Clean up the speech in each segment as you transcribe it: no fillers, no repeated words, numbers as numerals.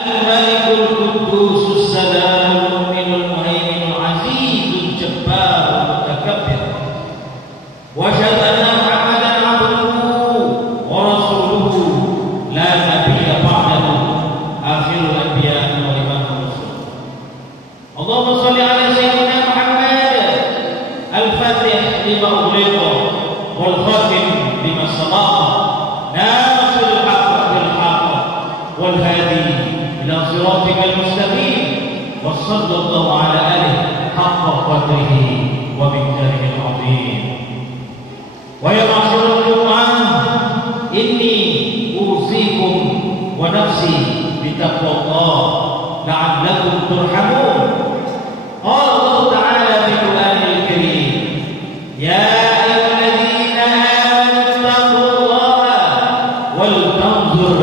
Al-Malikul Quddus Salamul Mu'minul Muhaiminul Azizul Jabbarul Mutakabbir. Wa asyhadu anna Muhammadan abduhu wa rasuluhu la nabiyya ba'dahu akhirul anbiya'i wa imamur rusul. Allahumma shalli ala sayyidina Muhammad al-Fatih lima ughliqa wal khatim lima sabaqa nasirul haqq bil haqq wal hadi ila siratikal mustaqim wa sallallahu ala alihi haqqa qadrihi wa miqdarihi al-'azim. Wa ya ma'syiral jumu'ah, inni usikum wa nafsi bitaqwallah la'allakum turhamun. Qala Allah ta'ala fi Qur'anil Karim, ya ayyuhalladzina amanu taqullaha wal tanzur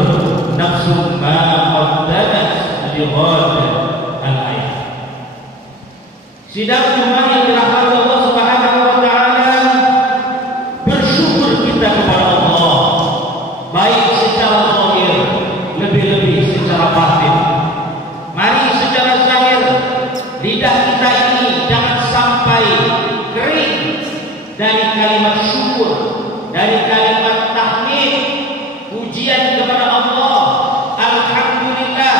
nafsum ma qaddamat lighad. Al-ayat. Sidang Jumat yang dirahmati Allah Subhanahu wa taala, bersyukur kita kepada Allah baik secara zahir, lebih-lebih secara batin. Mari secara zahir lidah kita ini jangan sampai kering dari kalimat syukur, dari kalimat tahmid, pujian kepada Allah, alhamdulillah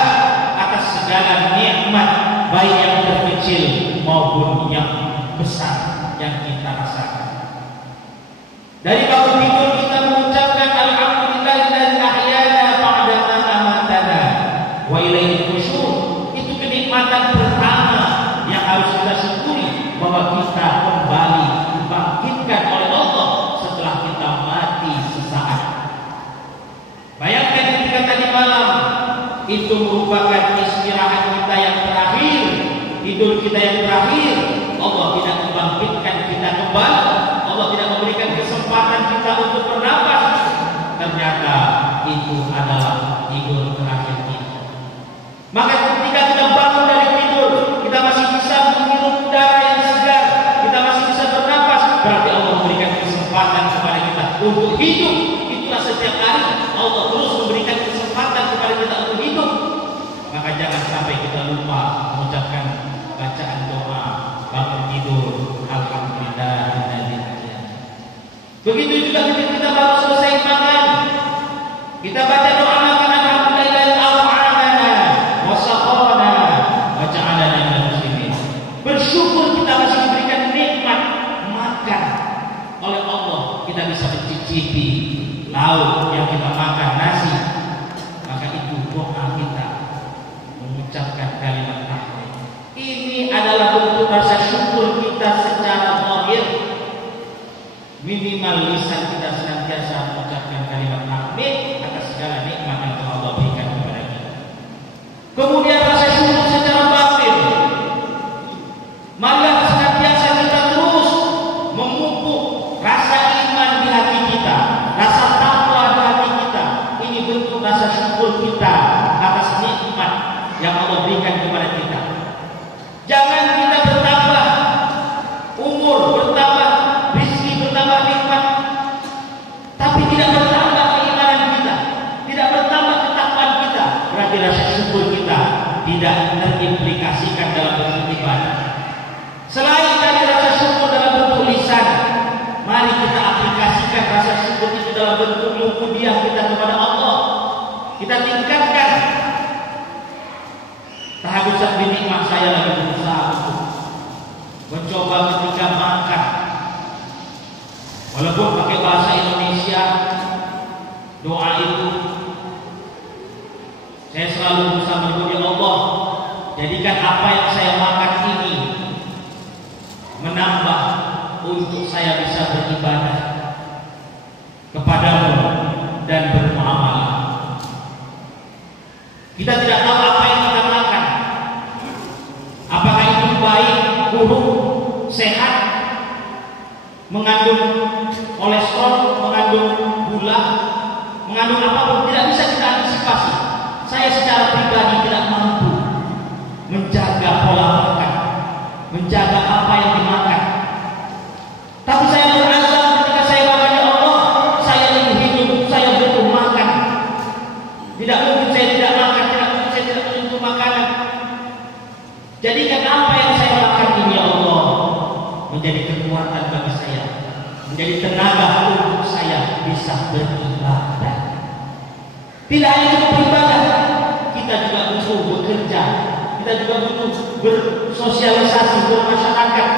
atas segala nikmat baik yang terkecil maupun yang besar yang kita rasakan. Dari bangun tidur kita mengucapkan alhamdulillahilladzi ahyana ba'da ma amatana wa ilaihi nusyur. Itu kenikmatan pertama yang harus kita syukuri, bahwa kita kembali dibangkitkan oleh Allah setelah kita mati sesaat. Bayangkan ketika tadi malam itu merupakan istirahat kita yang terakhir, tidur kita yang terakhir. Allah tidak membangkitkan kita kembali, Allah tidak memberikan kesempatan kita untuk bernapas. Ternyata itu adalah tidur terakhir kita. Maka ketika kita bangun dari tidur, kita masih bisa menghirup udara yang segar, kita masih bisa bernapas, berarti Allah memberikan kesempatan kepada kita untuk hidup. Itulah setiap hari Allah terus memberikan kesempatan kepada kita untuk hidup. Maka jangan sampai kita lupa mengucapkan bacaan doa bangun tidur, alhamdulillahilladzi ahyana. Begitu juga ketika kita baru selesai makan, kita baca doa makan, alhamdulillahilladzi at'amana wa saqana wa ja'alana minal muslimin. Bersyukur kita masih diberikan nikmat makan oleh Allah, kita bisa mencicipi lauk yang kita makan, nasi. Maka itu doa kita, mengucapkan kalimat tahmid. Ini adalah bentuk rasa syukur kita secara zahir. Minimal lisan kita senantiasa mengucapkan kalimat tahmid atas segala nikmat yang telah Allah berikan kepada kita. Kemudian rasa syukur secara batin. Marilah senantiasa kita terus memupuk rasa iman di hati kita, rasa takwa di hati kita. Ini bentuk rasa syukur kita atas nikmat yang Allah berikan kepada kita. Jangan kita bertambah umur, bertambah rezeki, bertambah nikmat, tapi tidak bertambah keimanan kita, tidak bertambah ketakwaan kita. Berarti rasa syukur kita tidak terimplikasikan dalam bentuk ibadah. Selain dari rasa syukur dalam bentuk lisan, mari kita aplikasikan rasa syukur itu dalam bentuk ubudiyah kita kepada Allah. Kita tingkatkan. Tahajud bin nikmat, saya lagi berusaha untuk mencoba ketika makan, walaupun pakai bahasa Indonesia, doa itu saya selalu berusaha menyebut, ya Allah, jadikan apa yang saya makan ini menambah untuk saya bisa beribadah kepadamu dan bermuamalah. Kita tidak tahu apa yang kita makan, apakah itu baik, buruk, sehat, mengandung kolesterol, mengandung gula, mengandung apapun, tidak bisa kita antisipasi. Saya secara pribadi tidak mampu menjaga pola makan, menjaga apa yang dimakan. Tapi saya berazam ketika saya makan, ya Allah, saya ingin hidup, saya butuh makan. Tidak mungkin saya tidak makan, tidak mungkin saya tidak Jadikan apa yang saya makan ini ya Allah menjadi kekuatan bagi saya, menjadi tenaga untuk saya bisa beribadah. Tidak hanya untuk beribadah, kita juga butuh bekerja, kita juga butuh bersosialisasi, bermasyarakat.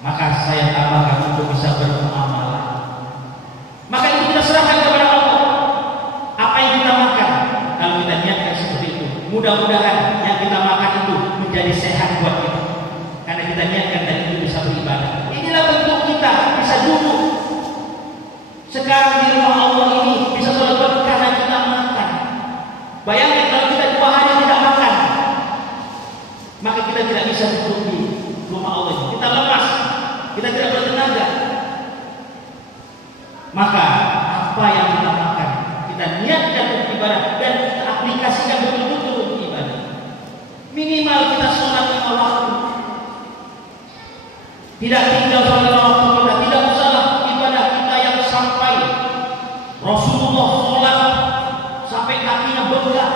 Maka saya tambahkan untuk bisa bermuamalah. Maka itu kita serahkan kepada Allah. Apa yang kita makan, kalau kita niatkan seperti itu, mudah-mudahan yang kita makan itu menjadi sehat buat kita. Karena kita niatkan dan itu bisa beribadah. Inilah bentuk kita bisa duduk sekarang di rumah Allah ini, bisa sholat karena kita makan. Bayangkan kalau kita 2 hari tidak makan, maka kita tidak bisa duduk di rumah Allah ini. Kita lemas, kita tidak bertenaga. Maka apa yang kita makan, kita niatkan untuk ibadah dan kita aplikasikan betul-betul untuk ibadah. Minimal kita sholat 5 waktu. Tidak tinggal sholat 5 waktu kita, tidak usahlah ibadah kita yang sampai Rasulullah sholat sampai kakinya bengkak.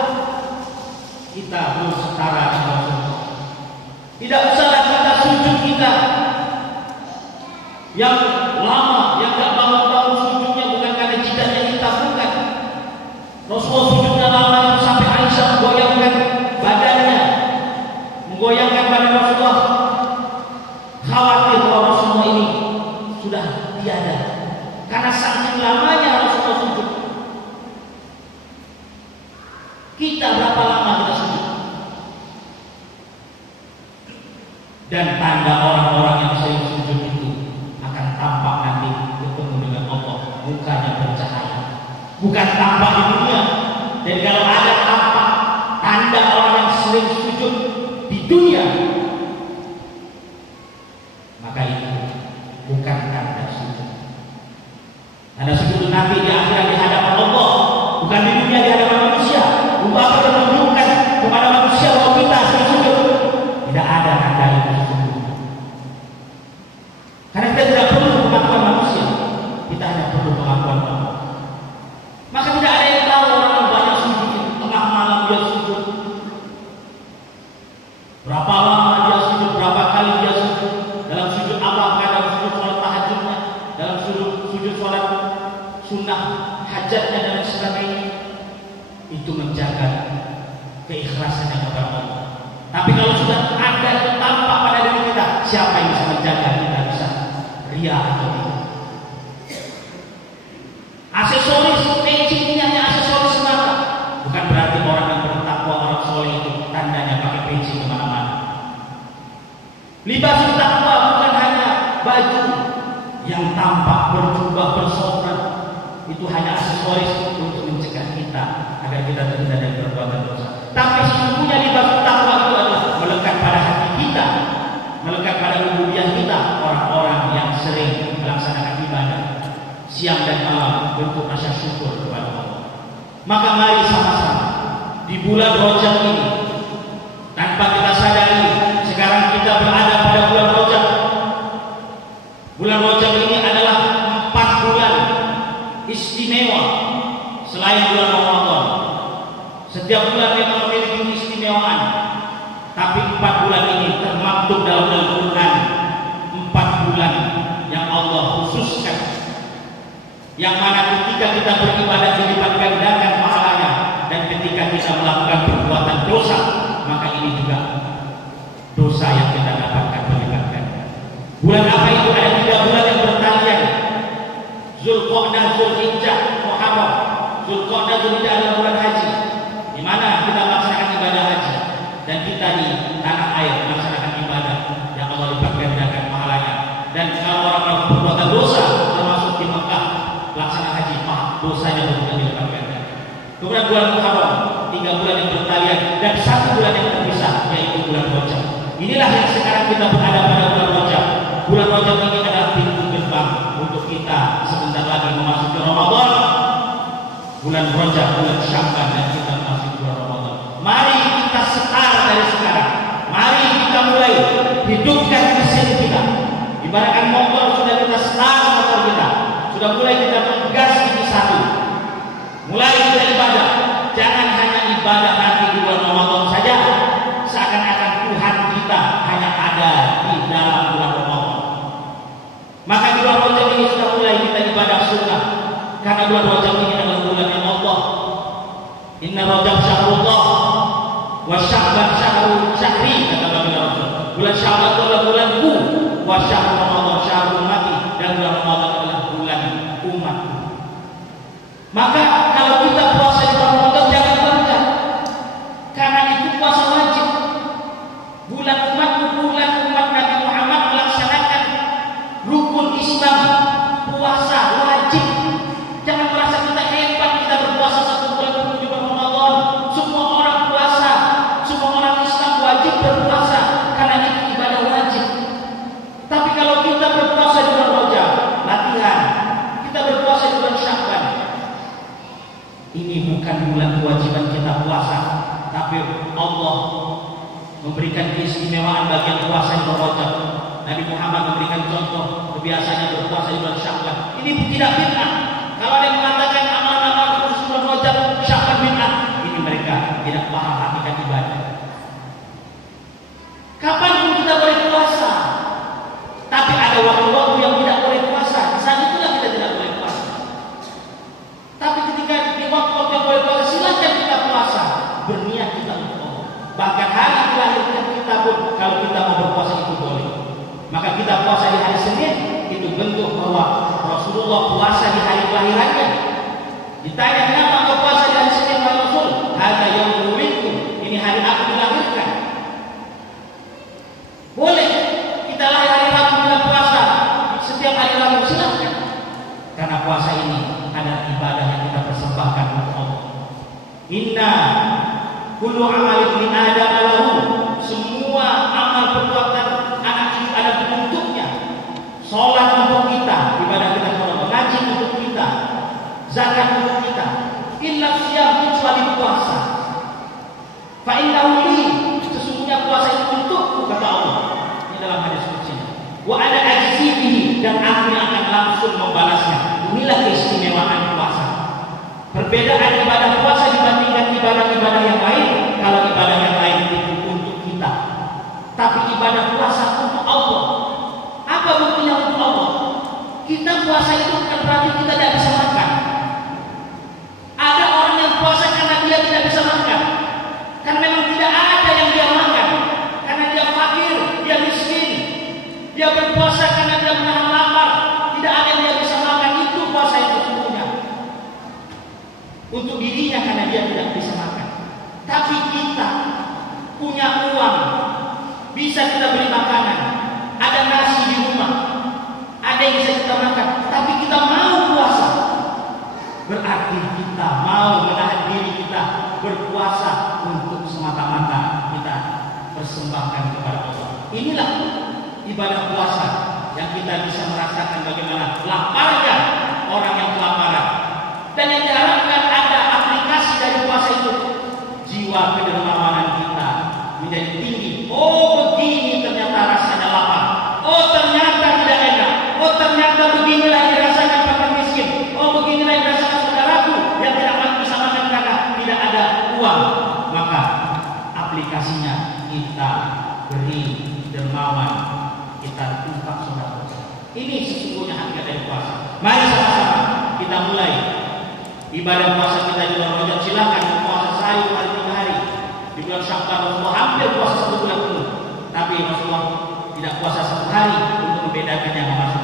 Kita belum setara dengan Rasulullah. Tidak usahlah kita sujud kita yang lama, yang tak bangun-bangun sujudnya bukan karena jidatnya kita, bukan. Rasulullah sujudnya lama itu sampai Aisyah menggoyangkan badannya, menggoyangkan badan Rasulullah, khawatir bahwa Rasulullah ini sudah tiada karena saking lamanya Rasulullah sujud. Kita berapa lama kita sujud? Dan tanda orang-orang yang sering sujud itu akan tampak nanti ketemu dengan Allah, mukanya bercahaya, bukan tampak di dunia. Dan kalau ada tampak tanda orang yang sering sujud di dunia, maka itu bukan tanda sujud. Tanda sujud nanti di akhirat di hadapan Allah, bukan di dunia di hadapan manusia. Untuk apa kita menunjukkan kepada manusia bahwa kita sering sujud? Tidak ada tanda itu. Karena kita tidak perlu pengakuan manusia, kita hanya perlu pengakuan Allah. Maka tidak ada yang tahu orang yang banyak sujud itu. Tengah malam dia sujud, berapa lama dia sujud, berapa kali dia sujud, dalam sujud apa, dalam sujud sholat tahajudnya, dalam sujud sholat sunnah hajatnya dan sebagainya. Itu menjaga keikhlasannya kepada Allah. Tapi kalau sudah ada itu tampak pada diri kita, siapa yang bisa menjaga kita bisa ria atau tidak? Aksesoris, peci ini hanya aksesoris semata. Bukan berarti orang yang bertakwa, orang soleh itu tandanya pakai peci kemana-mana. Libas takwa bukan hanya baju yang tampak, berjubah, bersorban. Itu hanya aksesoris untuk mencegah kita agar kita terhindar dari perbuatan dosa. Tapi sesungguhnya libas takwa itu adalah melekat pada hati kita, melekat pada ubudiyah kita, orang-orang yang sering melaksanakan ibadah siang dan malam bentuk rasa syukur kepada Allah. Maka mari sama-sama di bulan Rajab ini, tanpa kita sadari sekarang kita berada pada bulan Rajab. Bulan Rajab ini adalah 4 bulan istimewa selain bulan Ramadan. Setiap bulan memang memiliki keistimewaan, tapi 4 bulan ini termaktub dalam Al-Quran. 4 bulan yang Allah khususkan, yang mana ketika kita beribadah dilipat gandakan pahalanya, dan ketika kita melakukan perbuatan dosa, maka ini juga dosa yang kita dapatkan berlipat ganda. Bulan apa itu? Ada 3 bulan yang bertalian: Zulqa'dah, Zulhijjah, Muharram. Zulqa'dah, Zulhijjah adalah bulan haji, di mana kita melaksanakan ibadah haji, dan kita di tanah air melaksanakan ibadah yang Allah lipat gandakan pahalanya. Dan kalau orang melakukan perbuatan dosa, termasuk di Mekah pelaksana haji, dosanya juga dilipat ganda. Kemudian bulan Muharram, 3 bulan yang bertalian, dan 1 bulan yang terpisah, yaitu bulan Rajab. Inilah yang sekarang kita berada pada bulan Rajab. Bulan Rajab ini adalah pintu gerbang untuk kita sebentar lagi memasuki Ramadan. Bulan Rajab, bulan Sya'ban, dan kita memasuki bulan Ramadan. Mari kita start dari sekarang. Mari kita mulai hidupkan mesin kita. Ibaratkan motor, sudah kita start motor kita, sudah mulai kita gas gigi 1. Mulai kita ibadah. Jangan hanya ibadah nanti di bulan Ramadan saja, seakan-akan bulan Rajab ini adalah bulan yang Allah. Inna Rajab syahrullah wa Sya'ban syahri, kata Nabi Rasul. Bulan Sya'ban itu adalah bulanku, wa syahrul Ramadan syahrul ummati, dan bulan Ramadan adalah bulan umatku. Maka kalau kita puasa di bulan Ramadan jangan bangga, karena itu puasa wajib. Bulan umatku, bulan umat Nabi Muhammad melaksanakan rukun Islam, puasa wajib. Jangan merasa kita hebat, kita berpuasa 1 bulan penuh di bulan Ramadan. Semua orang puasa, semua orang Islam wajib berpuasa, karena itu ibadah wajib. Tapi kalau kita berpuasa di bulan Rajab, latihan. Kita berpuasa di bulan Sya'ban, ini bukan bulan kewajiban kita puasa, tapi Allah memberikan keistimewaan bagi yang puasa di bulan Rajab. Nabi Muhammad memberikan contoh kebiasaannya berpuasa di bulan Sya'ban. Ini tidak bid'ah. Kalau ada yang mengatakan amal-amal khusus bulan Rajab Sya'ban bid'ah, ini mereka tidak paham hakikat ibadah. Kapanpun kita boleh puasa, tapi ada waktu-waktu yang tidak boleh puasa. Di saat itulah kita tidak boleh puasa. Tapi ketika di waktu-waktu yang boleh puasa, silakan kita puasa, berniat kita untuk Allah. Bahkan hari dilahirkan kita pun, kalau kita mau berpuasa itu boleh. Maka kita puasa di hari Senin, itu bentuk bahwa Rasulullah puasa di hari kelahirannya. Ditanya, kenapa kau puasa di hari Senin, wahai Rasul? Hadza yaumul wulidtu, ini hari aku dilahirkan. Boleh kita lahir hari Rabu kita puasa setiap hari Rabu, silakan. Karena puasa ini adalah ibadah yang kita persembahkan untuk Allah. Inna kullu amalin min Adam lahu, semua amal perbuatan anak cucu Adam untuknya. Salat untuk kita, ibadah kita kepada Allah, ngaji untuk kita, zakat untuk kita. Illa siyam, kecuali puasa. Fa innahu li, sesungguhnya puasa itu untukku, kata Allah. Ini dalam hadis qudsi. Wa ana ajzi bihi, dan aku yang akan langsung membalasnya. Inilah keistimewaan puasa. Perbedaan ibadah puasa dibandingkan ibadah-ibadah yang lain. Kalau ibadah yang lain itu untuk kita, tapi ibadah puasa untuk Allah. Apa buktinya untuk Allah? Kita puasa itu bukan berarti kita tidak bisa makan. Ada orang yang puasa karena dia tidak bisa makan, karena memang tidak ada yang dia makan, karena dia fakir, dia miskin. Dia berpuasa karena dia menahan lapar, tidak ada yang dia bisa makan. Itu puasa itu sesungguhnya untuk dirinya, karena dia tidak bisa makan. Tapi kita punya uang, bisa kita beli makanan, ada nasi di rumah, ada yang bisa kita makan, tapi kita mau puasa, berarti kita mau menahan diri kita berpuasa untuk semata-mata kita persembahkan kepada Allah. Inilah ibadah puasa yang kita bisa merasakan bagaimana laparnya orang yang kelaparan. Dan yang diharapkan ada aplikasi dari puasa itu, jiwa kedermawanan kita menjadi tinggi. Oh, begini ternyata rasanya lapar. Oh, ternyata tidak enak. Oh, ternyata beginilah yang dirasakan fakir miskin. Oh, beginilah yang dirasakan saudaraku yang tidak bisa makan karena tidak ada uang. Maka aplikasinya kita beri dermawan, kita infak sedekah. Ini sesungguhnya hakikat dari puasa. Mari sama-sama kita mulai ibadah puasa kita di bulan Rajab. Silakan puasa sayur hari 3 hari. Di bulan Sya'ban Rasulullah hampir puasa 1 bulan penuh, tapi Rasulullah tidak puasa 1 hari untuk membedakan yang masuk